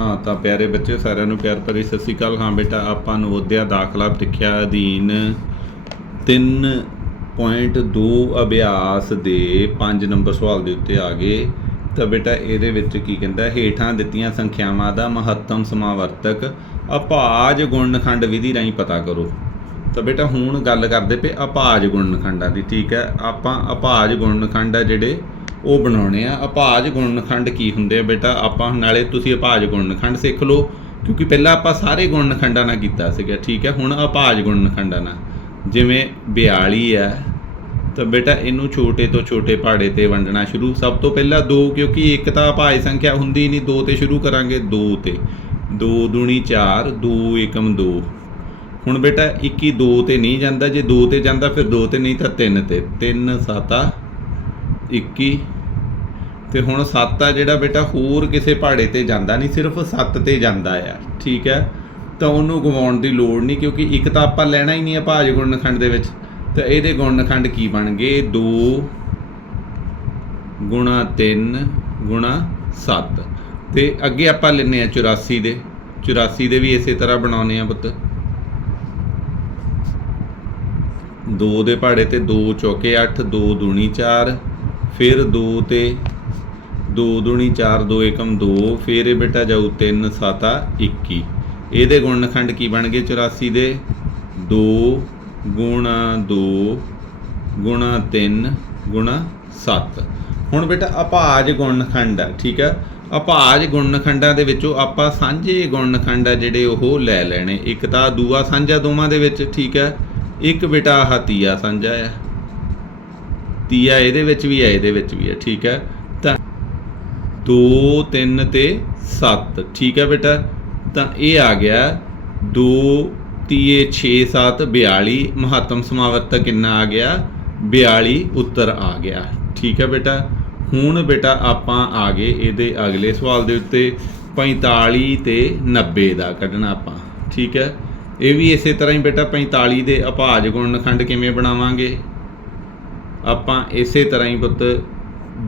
ਹਾਂ, ਤਾਂ ਪਿਆਰੇ ਬੱਚੇ ਸਾਰਿਆਂ ਨੂੰ ਪਿਆਰ ਭਰੀ ਸਤਿ ਸ਼੍ਰੀ ਅਕਾਲ। ਹਾਂ ਬੇਟਾ, ਆਪਾਂ ਨਵੋਦਿਆ ਦਾਖਲਾ ਪ੍ਰੀਖਿਆ ਅਧੀਨ 3.2 ਅਭਿਆਸ ਦੇ 5 ਨੰਬਰ ਸਵਾਲ ਦੇ ਉੱਤੇ ਆ ਗਏ। ਤਾਂ ਬੇਟਾ, ਇਹਦੇ ਵਿੱਚ ਕੀ ਕਹਿੰਦਾ, ਹੇਠਾਂ ਦਿੱਤੀਆਂ ਸੰਖਿਆਵਾਂ ਦਾ ਮਹੱਤਮ ਸਮਾਵਰਤਕ ਅਭਾਜ ਗੁਣਨਖੰਡ ਵਿਧੀ ਰਾਹੀਂ ਪਤਾ ਕਰੋ। ਤਾਂ ਬੇਟਾ ਹੁਣ ਗੱਲ ਕਰਦੇ ਪਏ ਅਭਾਜ ਗੁਣਨਖੰਡਾਂ ਦੀ, ਠੀਕ ਹੈ? ਆਪਾਂ ਅਭਾਜ ਗੁਣਨਖੰਡ ਆ ਜਿਹੜੇ ਉਹ ਬਣਾਉਣੇ ਆ। ਅਪਾਜ ਗੁਣਨਖੰਡ ਕੀ ਹੁੰਦੇ ਆ ਬੇਟਾ? ਆਪਾਂ ਨਾਲੇ ਤੁਸੀਂ ਅਪਾਜ ਗੁਣਨਖੰਡ ਸਿੱਖ ਲਓ, ਕਿਉਂਕਿ ਪਹਿਲਾਂ ਆਪਾਂ ਸਾਰੇ ਗੁਣਨਖੰਡਾਂ ਨਾਲ ਕੀਤਾ ਸੀਗਾ, ਠੀਕ ਹੈ? ਹੁਣ ਅਪਾਜ ਗੁਣਨਖੰਡਾਂ ਨਾਲ। ਜਿਵੇਂ 42 ਹੈ ਤਾਂ ਬੇਟਾ ਇਹਨੂੰ ਛੋਟੇ ਤੋਂ ਛੋਟੇ ਪਹਾੜੇ ਤੇ ਵੰਡਣਾ ਸ਼ੁਰੂ। ਸਭ ਤੋਂ ਪਹਿਲਾਂ 2 ਕਿਉਂਕਿ ਇੱਕ ਤਾਂ ਭਾਜ ਸੰਖਿਆ ਹੁੰਦੀ ਨਹੀਂ 2 ਤੇ ਸ਼ੁਰੂ ਕਰਾਂਗੇ 2 ਤੇ। 2 ਦੁਣੀ 4 2 ਏਕਮ 2 ਹੁਣ ਬੇਟਾ 21 2 ਤੇ ਨਹੀਂ ਜਾਂਦਾ, ਜੇ 2 ਤੇ ਜਾਂਦਾ ਫਿਰ 2 ਤੇ ਨਹੀਂ ਤਾਂ 3 ਤੇ। 3 7 21 ਤੇ ਹੁਣ 7 ਆ ਜਿਹੜਾ ਬੇਟਾ ਹੋਰ ਕਿਸੇ ਪਹਾੜੇ ਤੇ ਜਾਂਦਾ ਨਹੀਂ, ਸਿਰਫ 7 ਤੇ ਜਾਂਦਾ ਆ, ਠੀਕ ਹੈ? ਤਾਂ ਉਹਨੂੰ ਗਵਾਉਣ ਦੀ ਲੋੜ ਨਹੀਂ ਕਿਉਂਕਿ ਇੱਕ ਤਾਂ ਆਪਾਂ ਲੈਣਾ ਹੀ ਨਹੀਂ ਆ ਭਾਜ ਗੁਣਨਖੰਡ ਦੇ ਵਿੱਚ। ਤਾਂ ਇਹਦੇ ਗੁਣਨਖੰਡ ਕੀ ਬਣ ਗਏ? 2 ਗੁਣਾ 3 ਗੁਣਾ 7 ਤੇ ਅੱਗੇ ਆਪਾਂ ਲੈਨੇ ਆ 84 ਦੇ। 84 ਦੇ ਵੀ ਇਸੇ ਤਰ੍ਹਾਂ ਬਣਾਉਨੇ ਆ ਪੁੱਤ। 2 ਦੇ ਪਹਾੜੇ ਤੇ 2 ਚੌਕੇ 8 2 ਦੂਣੀ 4 ਫਿਰ 2 ਤੇ 2 ਦੂਣੀ 4 2 ਏਕਮ 2 ਫਿਰ ਇਹ ਬੇਟਾ ਜਾਊ 3 7 21 ਇਹਦੇ ਗੁਣਨਖੰਡ ਕੀ ਬਣ ਗਏ 84 ਦੇ? 2 ਗੁਣਾ 2 ਗੁਣਾ 3 ਗੁਣਾ 7 ਹੁਣ ਬੇਟਾ ਅਭਾਜ ਗੁਣਨਖੰਡ ਆ, ਠੀਕ ਆ? ਅਪਾਜ ਗੁਣਨਖੰਡਾਂ ਦੇ ਵਿੱਚੋਂ ਆਪਾਂ ਸਾਂਝੇ ਗੁਣਨਖੰਡ ਆ ਜਿਹੜੇ ਉਹ ਲੈ ਲੈਣੇ। ਇੱਕ ਤਾਂ ਦੂਆ ਸਾਂਝਾ ਦੋਵਾਂ ਦੇ ਵਿੱਚ, ਠੀਕ ਹੈ ਇੱਕ ਬੇਟਾ ਆਹ ਤੀਆ ਸਾਂਝਾ ਆ। ਤੀਆ ਇਹਦੇ ਵਿੱਚ ਵੀ ਹੈ ਇਹਦੇ ਵਿੱਚ ਵੀ ਹੈ ਠੀਕ ਹੈ ਤਾਂ 2 3 ਤੇ 7 ਠੀਕ ਹੈ ਬੇਟਾ? ਤਾਂ ਇਹ ਆ ਗਿਆ 2 ਤੀਏ 6 7 42 ਮਹੱਤਮ ਸਮਾਵਰਤਕ ਕਿੰਨਾ ਆ ਗਿਆ? 42 ਉੱਤਰ ਆ ਗਿਆ, ਠੀਕ ਹੈ ਬੇਟਾ? ਹੁਣ ਬੇਟਾ ਆਪਾਂ ਆ ਗਏ ਇਹਦੇ ਅਗਲੇ ਸਵਾਲ ਦੇ ਉੱਤੇ 45 ਤੇ 90 ਦਾ ਕੱਢਣਾ ਆਪਾਂ, ਠੀਕ ਹੈ ਇਹ ਵੀ ਇਸੇ ਤਰ੍ਹਾਂ ਹੀ ਬੇਟਾ 45 ਦੇ ਅਭਾਜ ਗੁਣਨਖੰਡ ਕਿਵੇਂ ਬਣਾਵਾਂਗੇ? ਆਪਾਂ ਇਸੇ ਤਰ੍ਹਾਂ ਹੀ ਪੁੱਤ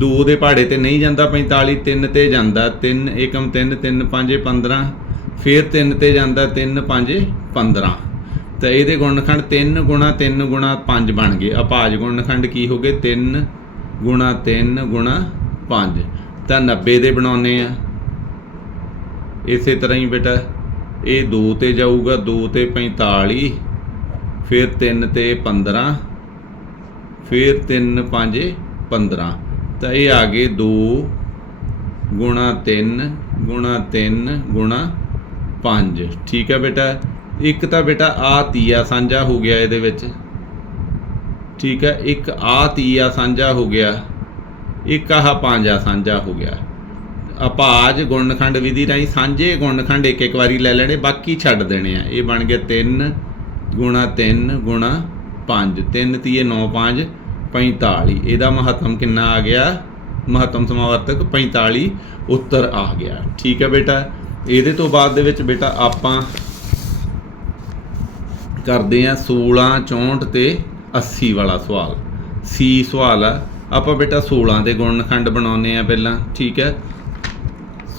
2 ਦੇ ਪਹਾੜੇ ਤੇ ਨਹੀਂ ਜਾਂਦਾ 45 3 ਤੇ ਜਾਂਦਾ 3 ਏਕਮ 3 3 5 15 ਫਿਰ 3 ਤੇ ਜਾਂਦਾ 3 5 15 ਤਾਂ ਇਹਦੇ ਗੁਣਨਖੰਡ 3 ਗੁਣਾ 3 ਗੁਣਾ 5 ਬਣ ਗਏ। ਅਪਾਜ ਗੁਣਨਖੰਡ ਕੀ ਹੋ ਗਏ? 3 ਗੁਣਾ 3 ਗੁਣਾ 5 ਤਾਂ 90 ਦੇ ਬਣਾਉਨੇ ਆ। ਇਸੇ ਤਰ੍ਹਾਂ ਹੀ ਬੇਟਾ ਇਹ 2 ਤੇ ਜਾਊਗਾ 2 ਤੇ 45 ਫਿਰ 3 ਤੇ 15 ਫਿਰ 3 5 15 ਤਾਂ ਇਹ ਆ ਗਏ 2 ਗੁਣਾ 3 ਗੁਣਾ 3 ਗੁਣਾ 5 ਠੀਕ ਹੈ ਬੇਟਾ? ਇੱਕ ਤਾਂ ਬੇਟਾ ਆ ਤੀਆ ਸਾਂਝਾ ਹੋ ਗਿਆ ਇਹਦੇ ਵਿੱਚ। ਠੀਕ ਹੈ ਇੱਕ ਆ ਤੀਆ ਸਾਂਝਾ ਹੋ ਗਿਆ, ਇੱਕ ਆਹ ਪੰਜਾ ਸਾਂਝਾ ਹੋ ਗਿਆ। ਅਪਾਜ ਗੁਣਨਖੰਡ ਵਿਧੀ ਰਾਹੀਂ ਸਾਂਝੇ ਗੁਣਨਖੰਡ ਇੱਕ ਇੱਕ ਵਾਰੀ ਲੈ ਲੈਣੇ, ਬਾਕੀ ਛੱਡ ਦੇਣੇ ਆ। ਇਹ ਬਣ ਗਿਆ 3 ਗੁਣਾ 3 ਗੁਣਾ 5 3 ਤੀਏ 9 5 45 ਇਹਦਾ ਮਹੱਤਮ ਕਿੰਨਾ ਆ ਗਿਆ? ਮਹੱਤਮ ਸਮਾਵਰਤਕ 45 ਉੱਤਰ ਆ ਗਿਆ। ਠੀਕ ਹੈ ਬੇਟਾ? ਇਹਦੇ ਤੋਂ ਬਾਅਦ ਦੇ ਵਿੱਚ ਬੇਟਾ ਆਪਾਂ ਕਰਦੇ ਆ 16 64 ਤੇ 80 ਵਾਲਾ ਸਵਾਲ। ਸੀ ਸਵਾਲ ਆ। ਆਪਾਂ ਬੇਟਾ 16 ਦੇ ਗੁਣਨਖੰਡ ਬਣਾਉਨੇ ਆ ਪਹਿਲਾਂ। ਠੀਕ ਹੈ?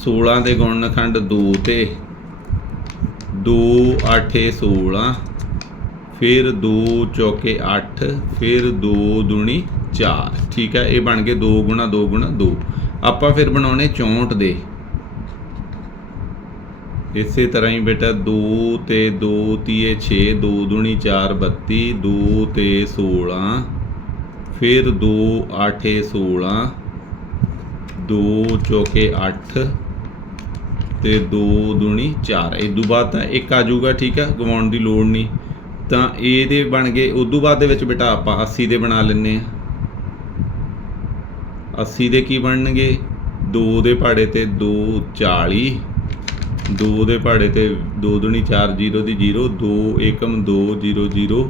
16 ਦੇ ਗੁਣਨਖੰਡ 2 ਤੇ 2 8 16 ਫਿਰ 2 ਚੌਕੇ 8 ਫਿਰ 2 ਦੁਣੀ 4 ਠੀਕ ਹੈ, ਇਹ ਬਣ ਗਏ 2 ਗੁਣਾ 2 ਗੁਣਾ 2 ਆਪਾਂ ਫਿਰ ਬਣਾਉਣੇ 64 ਦੇ। ਇਸੇ ਤਰ੍ਹਾਂ ਹੀ ਬੇਟਾ 2 ਤੇ 2 ਤੀਏ 6 2 ਦੁਣੀ 4 32 2 ਤੇ 16 ਫਿਰ 2 8 16 2 ਚੌਕੇ 8 ਤੇ 2 ਦੁਣੀ 4 ਇਹ ਤੋਂ ਬਾਅਦ ਤਾਂ ਇੱਕ ਆ ਜਾਊਗਾ, ਠੀਕ ਹੈ ਗਵਾਉਣ ਦੀ ਲੋੜ ਨਹੀਂ। ਤਾਂ ਇਹਦੇ ਬਣ ਗਏ, ਉਸ ਤੋਂ ਬਾਅਦ ਦੇ ਵਿੱਚ ਬੇਟਾ ਆਪਾਂ 80 ਦੇ ਬਣਾ ਲੈਨੇ ਆ 80 ਦੇ ਕੀ ਬਣਨਗੇ? 2 ਦੇ ਪਹਾੜੇ ਤੇ 2 40 2 ਦੇ ਪਹਾੜੇ ਤੇ 2 ਦੁਣੀ 4 0 ਦੀ 0 2 ਏਕਮ 2 0 0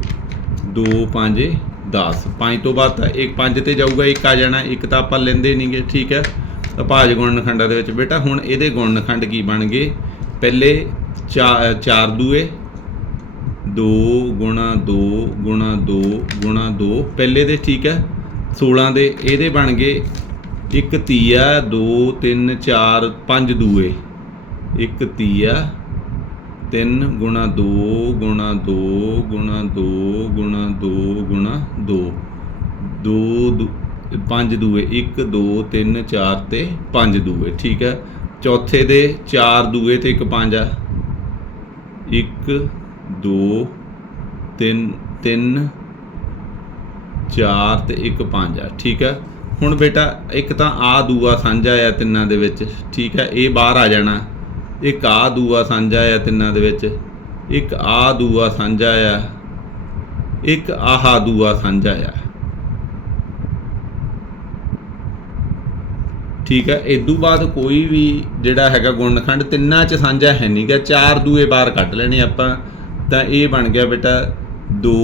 2 5 10 5 ਤੋਂ ਬਾਅਦ ਤਾਂ ਇੱਕ 5 ਤੇ ਜਾਊਗਾ, ਇੱਕ ਆ ਜਾਣਾ, ਇੱਕ ਤਾਂ ਆਪਾਂ ਲੈਂਦੇ ਨਹੀਂਗੇ ਠੀਕ ਹੈ ਅਭਾਜ ਗੁਣਨਖੰਡਾਂ ਦੇ ਵਿੱਚ, ਬੇਟਾ ਹੁਣ ਇਹਦੇ ਗੁਣਨਖੰਡ ਕੀ ਬਣ ਗਏ? ਪਹਿਲੇ 4 ਦੂਏ 2 ਗੁਣਾ 2 ਗੁਣਾ 2 ਗੁਣਾ 2 ਪਹਿਲੇ ਦੇ ਠੀਕ ਹੈ 16 ਦੇ, ਇਹਦੇ ਬਣ ਗਏ ਇੱਕ ਤੀਆ 2 3 4 5 ਦੂਏ। ਇੱਕ ਤੀਆ 3 ਗੁਣਾ 2 ਗੁਣਾ 2 ਗੁਣਾ 2 ਗੁਣਾ 2 ਗੁਣਾ 2 2 ਪੰਜ ਦੂਏ 1 2 3 4 ਤੇ ਪੰਜ ਦੂਏ, ਠੀਕ ਹੈ? ਚੌਥੇ ਦੇ ਚਾਰ ਦੂਏ ਤੇ ਇੱਕ ਪੰਜ ਆ। 1 2 3 3 4 ਤੇ ਇੱਕ 5 ਆ, ਠੀਕ ਹੈ? ਹੁਣ ਬੇਟਾ, ਇੱਕ ਤਾਂ ਆ ਦੂਆ ਸਾਂਝਾ ਆ ਤਿੰਨਾਂ ਦੇ ਵਿੱਚ, ਠੀਕ ਹੈ? ਇਹ ਬਾਹਰ ਆ ਜਾਣਾ। ਇੱਕ ਆ ਦੂਆ ਸਾਂਝਾ ਆ ਤਿੰਨਾਂ ਦੇ ਵਿੱਚ, ਇੱਕ ਆ ਦੂਆ ਸਾਂਝਾ ਆ, ਇੱਕ ਆਹਾ ਦੂਆ ਸਾਂਝਾ ਆ। ਠੀਕ ਹੈ ਇਦੋਂ ਬਾਅਦ ਕੋਈ ਵੀ ਜਿਹੜਾ ਹੈਗਾ ਗੁਣਨਖੰਡ ਤਿੰਨਾਂ ਚ ਸਾਂਝਾ ਹੈ ਨਹੀਂਗਾ ਚਾਰ ਦੂਏ ਬਾਹਰ ਕੱਢ ਲੈਣੇ ਆਪਾਂ, ਤਾਂ ਇਹ ਬਣ ਗਿਆ ਬੇਟਾ 2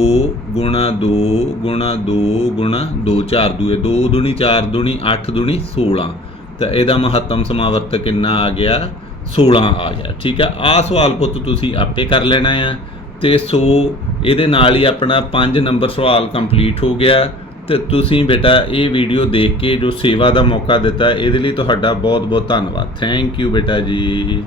ਗੁਣਾ 2 ਗੁਣਾ 2 ਗੁਣਾ 2 4 ਦੂਏ 2 ਦੁਣੀ 4 ਦੁਣੀ 8 ਦੁਣੀ 16 ਤਾਂ ਇਹਦਾ ਮਹੱਤਮ ਸਮਾਵਰਤ ਕਿੰਨਾ ਆ ਗਿਆ? 16 ਆ ਗਿਆ, ਠੀਕ ਹੈ। ਆਹ ਸਵਾਲ ਪੁੱਤ ਤੁਸੀਂ ਆਪੇ ਕਰ ਲੈਣਾ ਆ, ਤੇ ਸੋ ਇਹਦੇ ਨਾਲ ਹੀ ਆਪਣਾ 5 ਨੰਬਰ ਸਵਾਲ ਕੰਪਲੀਟ ਹੋ ਗਿਆ। ਤੇ ਤੁਸੀਂ ਬੇਟਾ ਇਹ ਵੀਡੀਓ ਦੇਖ ਕੇ ਜੋ ਸੇਵਾ ਦਾ ਮੌਕਾ ਦਿੱਤਾ, ਇਹਦੇ ਲਈ ਤੁਹਾਡਾ ਬਹੁਤ ਬਹੁਤ ਧੰਨਵਾਦ। ਥੈਂਕ ਯੂ ਬੇਟਾ ਜੀ।